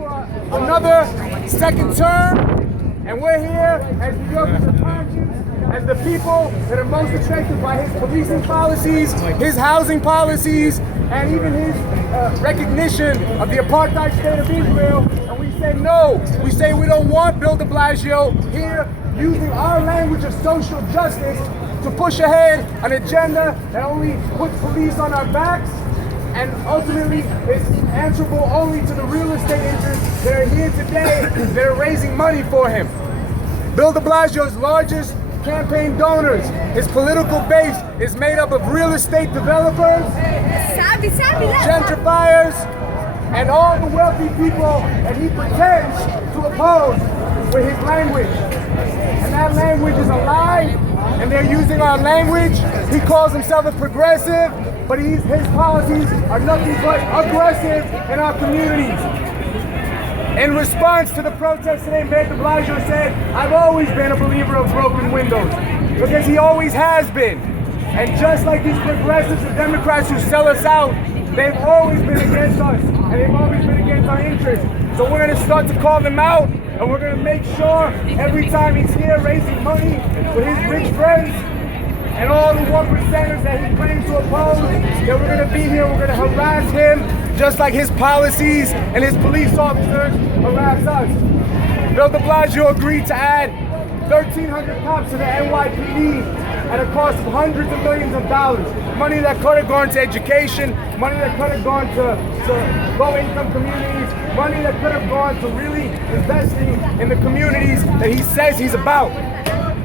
for another second term, and we're here as New Yorkers of conscience, as the people that are most affected by his policing policies, his housing policies, and even his recognition of the apartheid state of Israel. And we say no. We say we don't want Bill de Blasio here using our language of social justice to push ahead an agenda that only puts police on our backs and ultimately is answerable only to the real estate interests that are here today that are raising money for him. Bill de Blasio's largest campaign donors, his political base is made up of real estate developers, gentrifiers, and all the wealthy people that he pretends to oppose with his language. And that language is a lie, and they're using our language. He calls himself a progressive, but his policies are nothing but aggressive in our communities. In response to the protest today, Mayor de Blasio said, I've always been a believer of broken windows, because he always has been. And just like these progressives and Democrats who sell us out, they've always been against us, and they've always been against our interests. So we're going to start to call them out, and we're going to make sure every time he's here raising money with his rich friends and all the 1%ers that he claims to oppose, that we're going to be here, we're going to harass him, just like his policies and his police officers harass us. Bill de Blasio agreed to add 1,300 cops to the NYPD at a cost of hundreds of millions of dollars. Money that could have gone to education, money that could have gone to low-income communities, money that could have gone to really investing in the communities that he says he's about.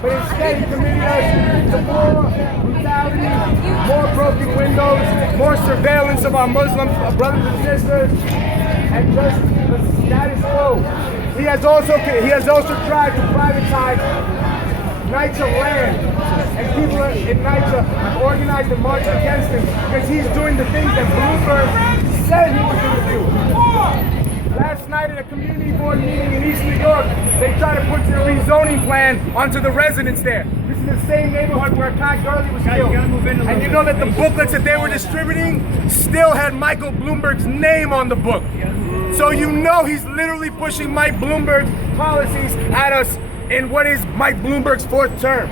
But instead, he committed us to more brutality, more broken windows, more surveillance of our Muslim brothers and sisters, and just the status quo. He has also tried to privatize NYCHA land, and people in NYCHA have organized and marched against him because he's doing the things that Bloomberg said he was going to do. Last night at a community board meeting in East New York, they tried to put their rezoning plan onto the residents there. This is the same neighborhood where Kai Gurley was killed. And you know that the booklets that they were distributing still had Michael Bloomberg's name on the book. So you know he's literally pushing Mike Bloomberg's policies at us in what is Mike Bloomberg's fourth term.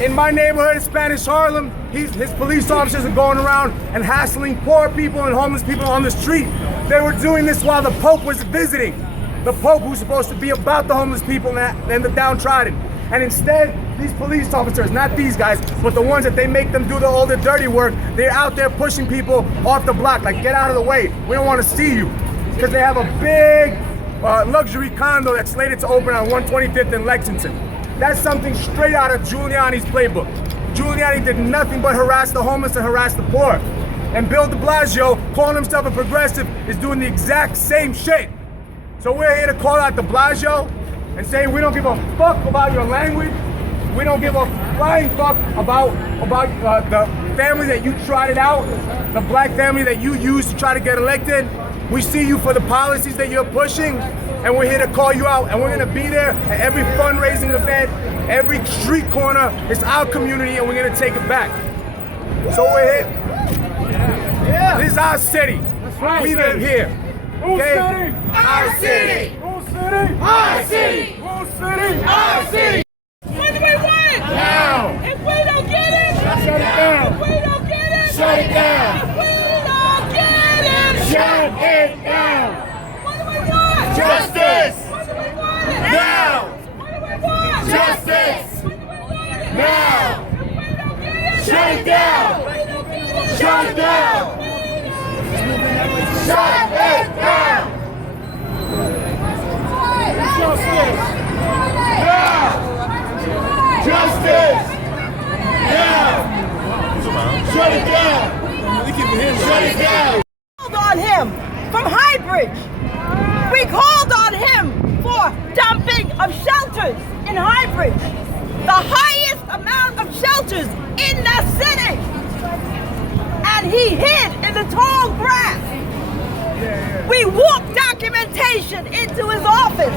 In my neighborhood in Spanish Harlem, his police officers are going around and hassling poor people and homeless people on the street. They were doing this while the Pope was visiting. The Pope, who's supposed to be about the homeless people and the downtrodden. And instead, these police officers, not these guys, but the ones that they make them do all the dirty work, they're out there pushing people off the block, like, get out of the way. We don't want to see you. Because they have a big luxury condo that's slated to open on 125th in Lexington. That's something straight out of Giuliani's playbook. Giuliani did nothing but harass the homeless and harass the poor. And Bill de Blasio, calling himself a progressive, is doing the exact same shit. So we're here to call out de Blasio and say we don't give a fuck about your language. We don't give a flying fuck about the family that you trotted out, the black family that you used to try to get elected. We see you for the policies that you're pushing, and we're here to call you out, and we're gonna be there at every fundraising event, every street corner. It's our community, and we're gonna take it back. So we're here. Yeah. This is our city. That's right. We live here. Whose city? Our city. Whose city? Our city. Whose city? Our city. What do we want? Now. If we don't get it, shut it down. If we don't get it, shut it down. If we don't get it, shut it down. What do we want? Justice. What do we want? Now. What do we want? Justice. What do we want? Now. If we don't get it, shut it down. If we don't get it, Shut it down. Shut it down. Justice. Now. Justice. Now. Shut it down. Shut it down. We called on him from Highbridge. We called on him for dumping of shelters in Highbridge, the highest amount of shelters in the city. And he hid in the tall grass. We walked documentation into his office.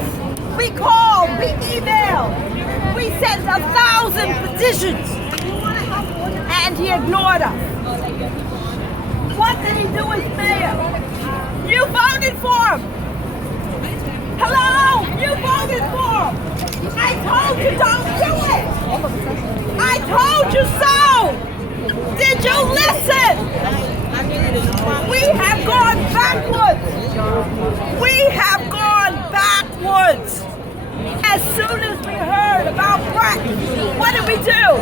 We called, we emailed, we sent 1,000 petitions, and he ignored us. What did he do as mayor? You voted for him. Did you listen? We have gone backwards. We have gone backwards. As soon as we heard about crack, what did we do?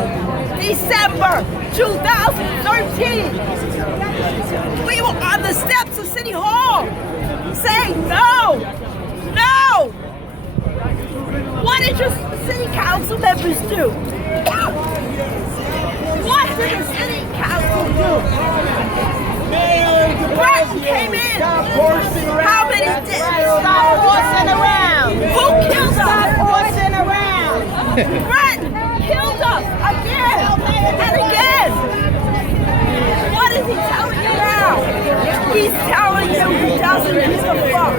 December 2013. We were on the steps of City Hall saying no, no. What did your city council members do? What did the city council do? Bratton came in. How many did? Stop horsing around. Who killed us? Stop horsing around. Bratton killed us again and again. What is he telling you now? He's telling you he doesn't give a fuck.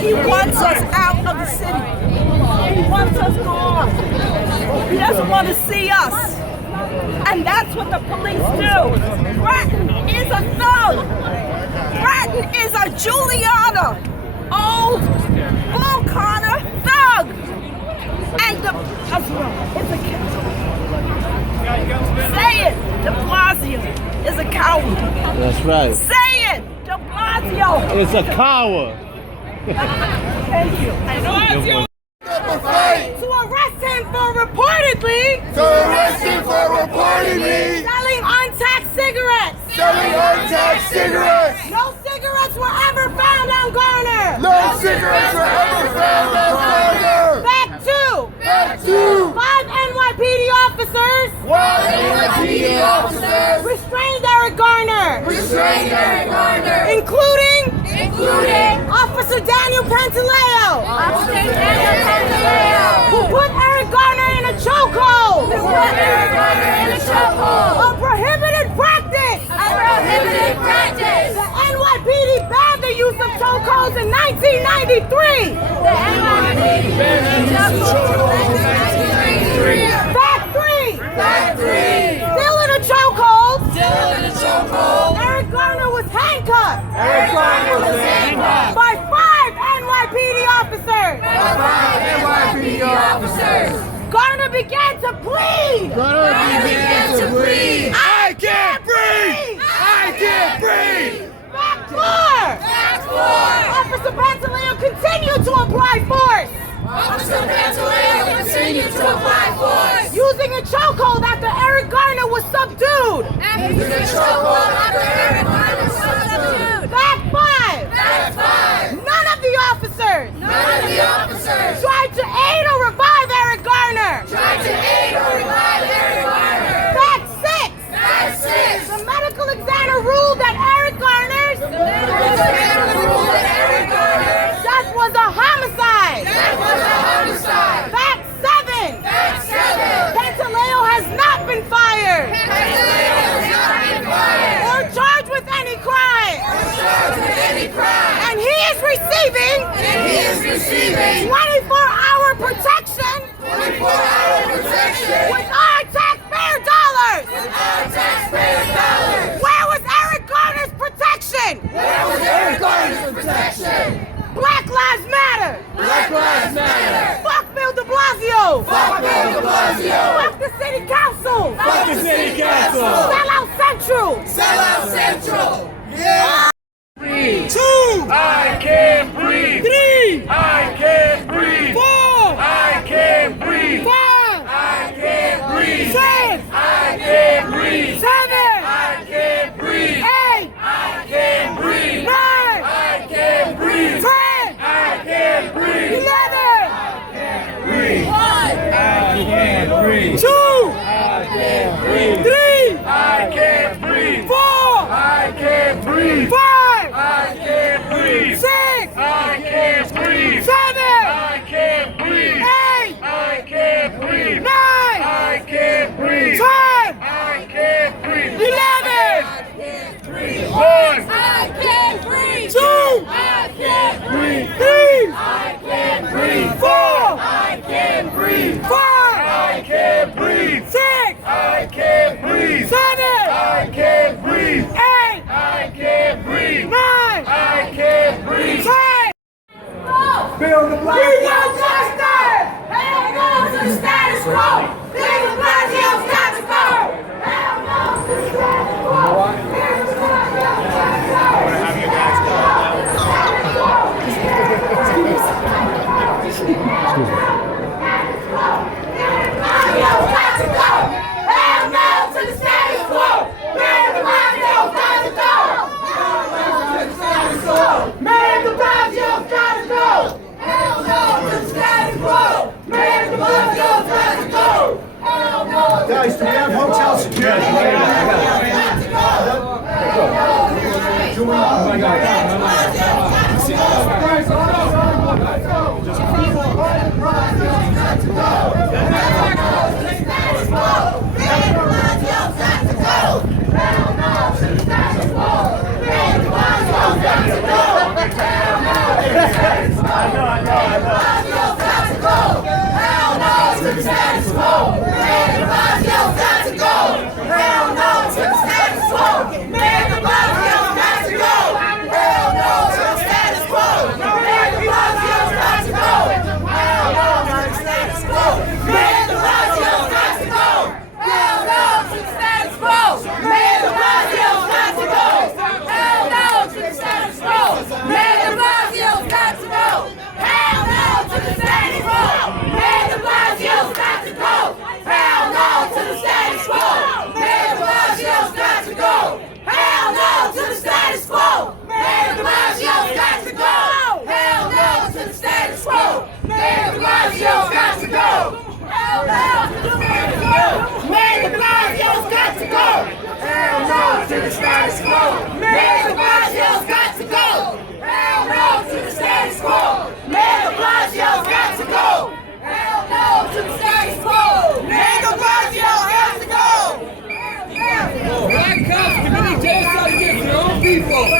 He wants us out of the city. He wants us gone. He doesn't want to see us. And that's what the police do. Bratton is a thug. Bratton is a Juliana, old Bull Connor thug. And it's a say it. De Blasio is a coward. That's right. Say it. De Blasio. It's a coward. Thank you. To arrest him for reportedly selling untaxed cigarettes. No cigarettes were ever found on Garner. Back two. 5 NYPD officers. Restrained Eric Garner. Including Officer Daniel Pantaleo. Who put Eric Garner in a chokehold. A prohibited practice. The NYPD banned the use of chokeholds in 1993. Fact three. Still in a chokehold. Eric Garner was handcuffed. By 5 NYPD officers. Garner began to plead. I can't breathe. Back four. Officer Pantaleo continued to apply force. Using a chokehold after Eric Garner was subdued. Back five. None of the officers tried to aid or revive Eric Garner. Back six. The medical examiner ruled that Eric Garner's death was a homicide. Back seven. Pantaleo has not been fired. Or charged with any crime. And he is receiving 24-hour protection with our taxpayer dollars. Where was Eric Garner's protection? Black Lives Matter. Fuck Bill de Blasio. Fuck the city council. Sellout Central. Yeah. 2. I can't breathe. 3. I can't breathe. 4. I can't breathe. 5. I can't breathe. 6. I can't breathe. 7. I can't breathe. 8. I can't breathe. 9. I can't breathe. 10. I can't breathe. 11. I can't breathe. 1. I can't breathe. 2. I can't breathe. 3. I can't breathe. 4. I can't breathe. 5. I can't breathe. 6. I can't breathe. 7. I can't breathe. 8. I can't breathe. 9. I can't breathe. 10. I can't breathe. 11. I can't breathe. 1. I can't breathe. 2. I can't breathe. 3. I can't breathe. 4. I can't breathe. 5. I can't breathe. 6. I can't breathe. 7. I can't breathe. 8. I can't breathe. 9. I can't breathe. 10. Bill de Blasio. We want justice. Hell no to the status quo. Bill de Blasio's got to go. Black cops committing genocide against their own people.